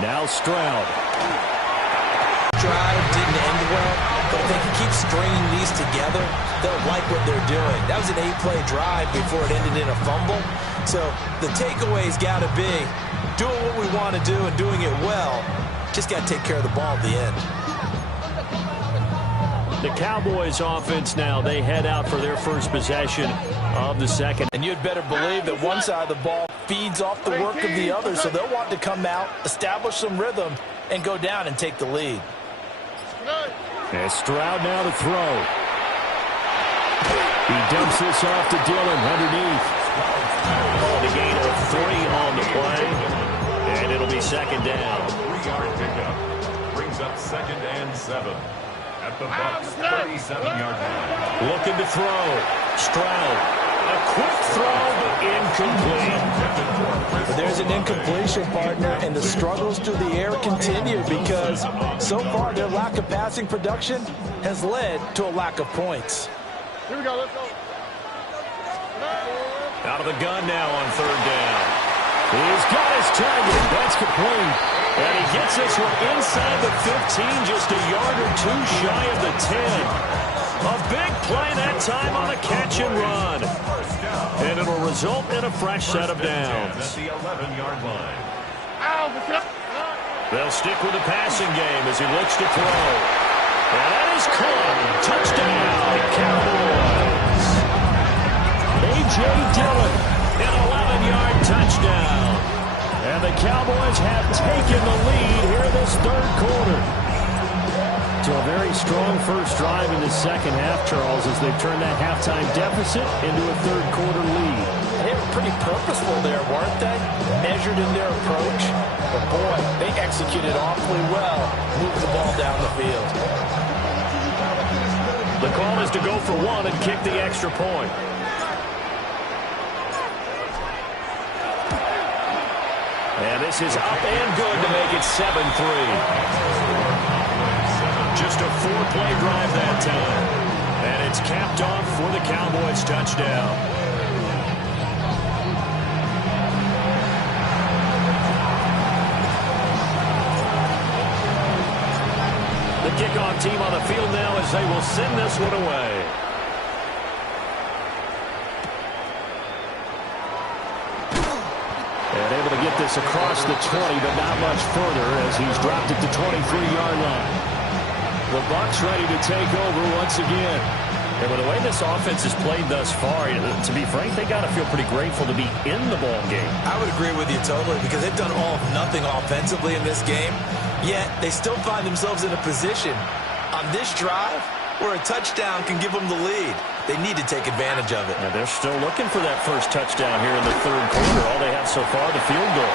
Now Stroud. Drive didn't end well, but if they can keep stringing these together, they'll like what they're doing. That was an 8-play drive before it ended in a fumble. So the takeaway's got to be doing what we want to do and doing it well. Just got to take care of the ball at the end. The Cowboys offense now, they head out for their first possession of the second. And you'd better believe that one side of the ball feeds off the work of the other, so they'll want to come out, establish some rhythm, and go down and take the lead. And Stroud now to throw. He dumps this off to Dillon underneath. Oh, the gain of 3 on the play. And it'll be second down. 3-yard pickup. Brings up 2nd and 7. At the Bucs 37-yard line. Looking to throw. Stroud. A quick throw, but incomplete. But there's an incompletion, partner, and the struggles through the air continue because so far their lack of passing production has led to a lack of points. Here we go, let's go. Out of the gun now on 3rd down. He's got his target. That's complete. And he gets this one inside the 15, just a yard or 2 shy of the 10. A big play that time on a catch and run. And it'll result in a fresh set of downs. At the 11-yard line. They'll stick with the passing game as he looks to throw. And that is caught. Touchdown, Cowboys. A.J. Dillon, an 11-yard touchdown. And the Cowboys have taken the lead here in this 3rd quarter. So a very strong first drive in the second half, Charles, as they've turned that halftime deficit into a 3rd quarter lead. And they were pretty purposeful there, weren't they? Measured in their approach. But boy, they executed awfully well. Moved the ball down the field. The call is to go for 1 and kick the extra point. And this is up and good to make it 7-3. Just a 4-play drive that time. And it's capped off for the Cowboys touchdown. The kickoff team on the field now as they will send this one away. And able to get this across the 20, but not much further as he's dropped it to 23-yard line. The Bucs ready to take over once again. And with the way this offense has played thus far, to be frank, they got to feel pretty grateful to be in the ball game. I would agree with you totally because they've done all of nothing offensively in this game, yet they still find themselves in a position on this drive where a touchdown can give them the lead. They need to take advantage of it. Now they're still looking for that first touchdown here in the 3rd quarter. All they have so far, the field goal.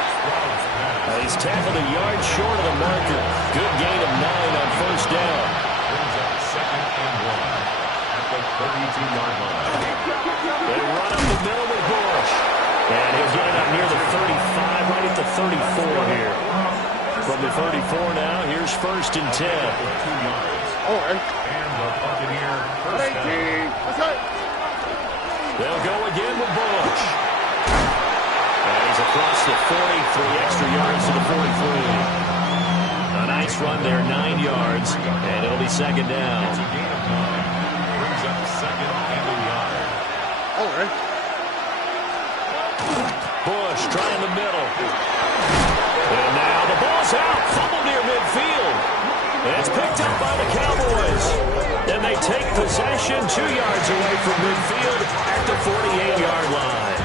Now he's tackled a yard short of the marker. Good gain of 9 on 1st down. Brings up 2nd and 1 at the 32-yard line. They run up the middle with Bush. And he'll get it up near the 35, right at the 34 here. From the 34 now, here's 1st and 10. 2 yards. And the Buccaneer first down. They'll go again with Bush. And he's across the 40, 3 extra yards to the 43. A nice run there, 9 yards, and it'll be 2nd down. It's a gain of 9. Brings up 2nd and a yard. Bush trying the middle. And now the ball's out. Fumble near midfield. It's picked up by the Cowboys. And they take possession 2 yards away from midfield at the 48-yard line.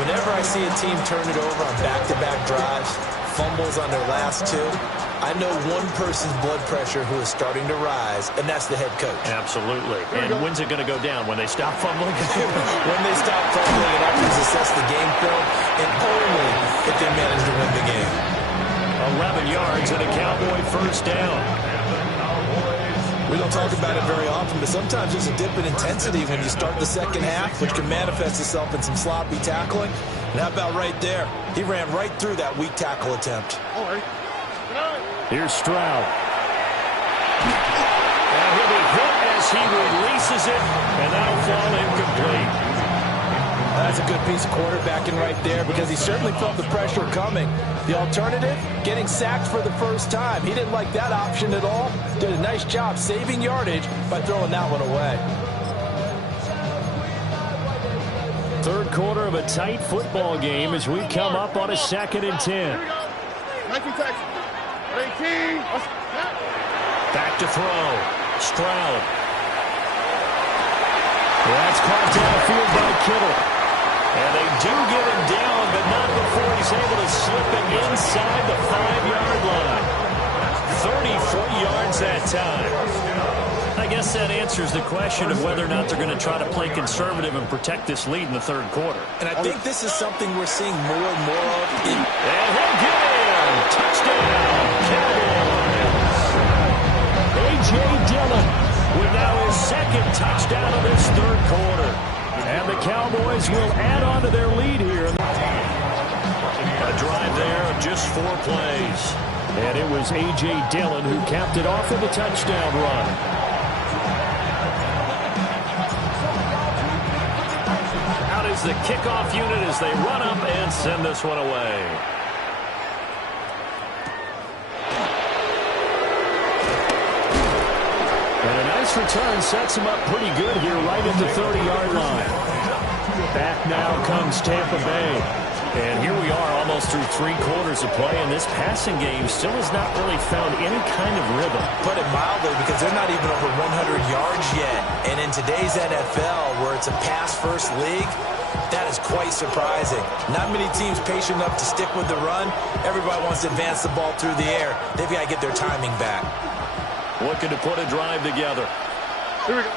Whenever I see a team turn it over on back-to-back drives, fumbles on their last 2, I know one person's blood pressure who is starting to rise, and that's the head coach. Absolutely. And when's it going to go down? When they stop fumbling? When they stop fumbling and actually assess the game film, and only if they manage to win the game. 11 yards and a Cowboy first down. We don't talk about it very often, but sometimes there's a dip in intensity when you start the second half, which can manifest itself in some sloppy tackling. And how about right there? He ran right through that weak tackle attempt. Here's Stroud. And he'll be hit as he releases it, and that'll fall incomplete. A That's a good piece of quarterbacking right there because he certainly felt the pressure coming. The alternative, getting sacked for the first time. He didn't like that option at all. Did a nice job saving yardage by throwing that one away. Third quarter of a tight football game as we come up on a 2nd and 10. Back to throw. Stroud. That's caught downfield by Kittle. And they do get him down, but not before he's able to slip it inside the 5-yard line. 33 yards that time. I guess that answers the question of whether or not they're going to try to play conservative and protect this lead in the third quarter. And I think this is something we're seeing more and more of. And he'll get in. Touchdown, Cowboys. A.J. Dillon with now his 2nd touchdown of this third quarter. And the Cowboys will add on to their lead here. A drive there of just 4 plays. And it was A.J. Dillon who capped it off with a touchdown run. Out is the kickoff unit as they run up and send this one away. And a nice return sets him up pretty good here right at the 30-yard line. Back now comes Tampa Bay. And here we are almost through 3 quarters of play, and this passing game still has not really found any kind of rhythm. Put it mildly, because they're not even over 100 yards yet. And in today's NFL, where it's a pass-first league, that is quite surprising. Not many teams patient enough to stick with the run. Everybody wants to advance the ball through the air. They've got to get their timing back. Looking to put a drive together. Here we go.